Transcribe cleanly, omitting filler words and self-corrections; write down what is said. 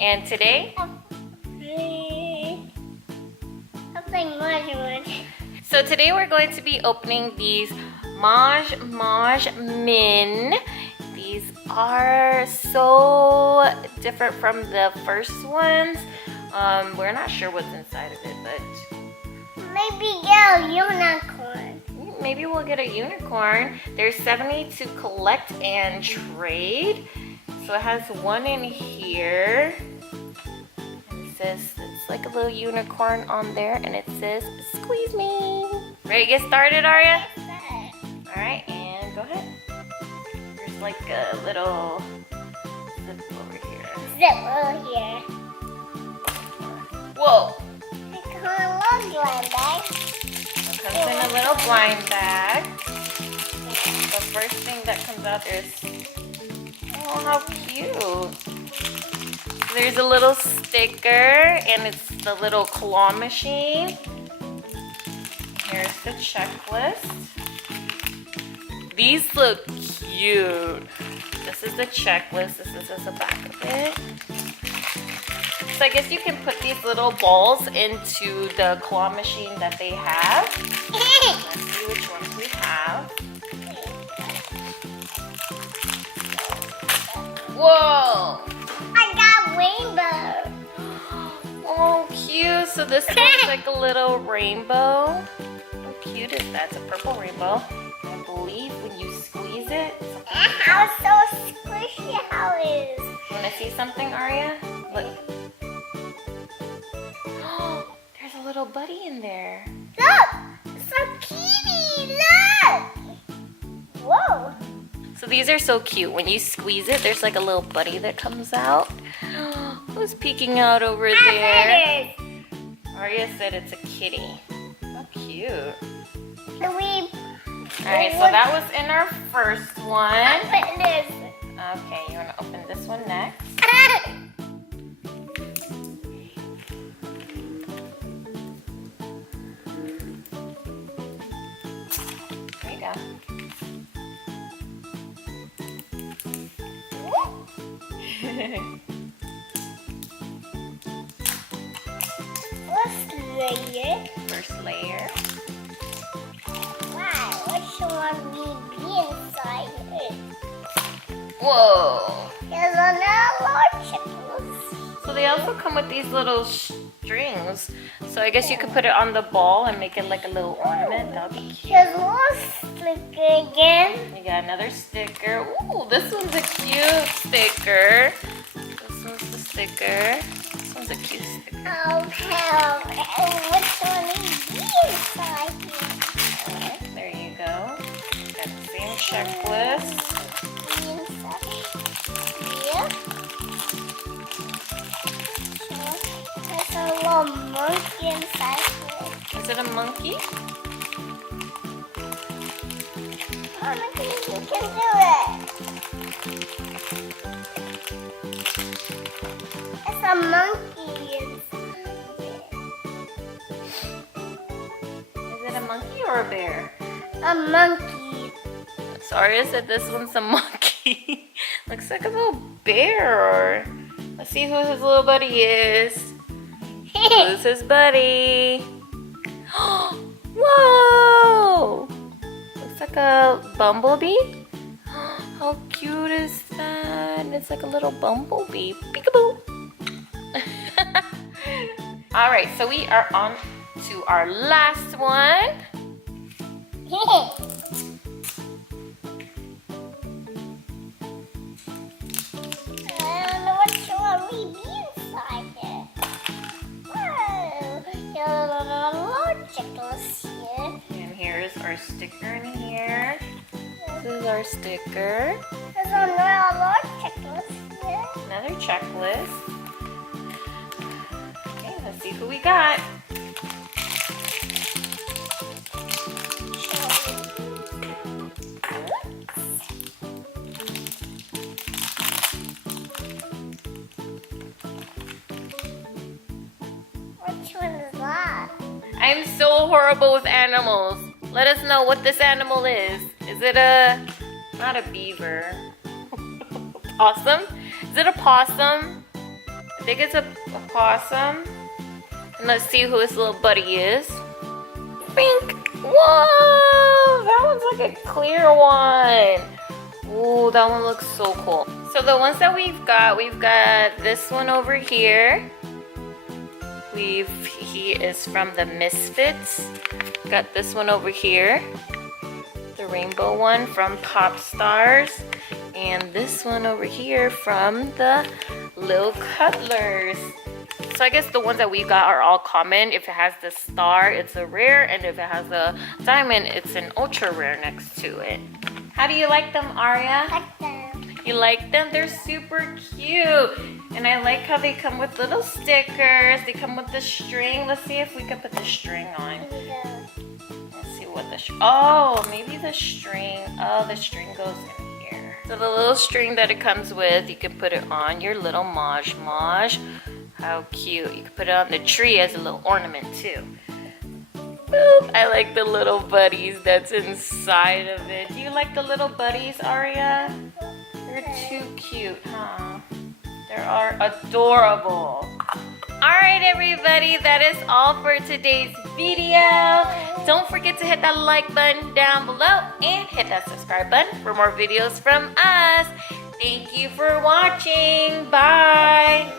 And today? So today we're going to be opening these Moj Moj Min. These are so different from the first ones. We're not sure what's inside of it, but maybe get a unicorn. Maybe we'll get a unicorn. There's 70 to collect and trade. So it has one in here. And it says, it's like a little unicorn on there, and it says, squeeze me. Ready to get started, Aria? Alright, and go ahead. There's like a little zip over here. Whoa! It kind of looks like that. It comes in a little blind bag. The first thing that comes out is, oh, how cute. There's a little sticker, and it's the little claw machine. Here's the checklist. These look cute. This is the checklist. This is the back of it. So I guess you can put these little balls into the claw machine that they have. Let's see which ones we have. Whoa! I got rainbow. Oh, cute. So this looks like a little rainbow. How cute is that? It's a purple rainbow. I believe when you squeeze it. How so squishy how it is. You want to see something, Aria? Look. There's a little buddy in there. Look! It's a kitty! Look! Whoa! So these are so cute. When you squeeze it, there's like a little buddy that comes out. Who's peeking out over there? Aria said it's a kitty. How cute. Alright, so that was in our first one. Open this. Okay, you want to open this one next? There you go. First layer. First layer. Wow, which one will be inside it? Whoa! There's another checklist. So they also come with these little strings. So I guess you could put it on the ball and make it like a little ornament. That would be cute. There's one sticker again. You got another sticker. Ooh, this one's a cute sticker. This one's the sticker. This one's a cute sticker. Okay, and which one is inside here? Alright, there you go. Got the same checklist. Inside here. There's a little monkey inside here. Is it a monkey? Oh, look, you can do it. It's a monkey inside Is it a monkey or a bear? here. A monkey. Sorry, I said this one's a monkey. Looks like a little bear. Let's see who his little buddy is. Who's his buddy? Whoa! Looks like a bumblebee. How cute is that? It's like a little bumblebee. Peekaboo! Alright, so we are on to our last one. I don't know which one will be inside here. Whoa! There's another checklist here. And here's our sticker in here. This is our sticker. There's another checklist here. Another checklist. Okay, let's see who we got. Which one is that? I'm so horrible with animals. Let us know what this animal is. Is it a, not a beaver. Awesome. Is it a possum? I think it's a possum. And let's see who his little buddy is. Bink! Whoa! That one's like a clear one. Ooh, that one looks so cool. So the ones that we've got this one over here. He is from the Misfits. Got this one over here. The rainbow one from Pop Stars. And this one over here from the Lil Cutlers. So I guess the ones that we got are all common. If it has the star, it's a rare. And if it has the diamond, it's an ultra rare next to it. How do you like them, Aria? Like them. You like them? They're super cute. And I like how they come with little stickers. They come with the string. Let's see if we can put the string on. Here we go. Let's see what the oh, maybe the string. Oh, the string goes in here. So the little string that it comes with, you can put it on your little Moj Moj. How cute. You can put it on the tree as a little ornament too. Boop. I like the little buddies that's inside of it. Do you like the little buddies, Aria? They're too cute, huh? They are adorable. Alright everybody, that is all for today's video. Don't forget to hit that like button down below and hit that subscribe button for more videos from us. Thank you for watching. Bye.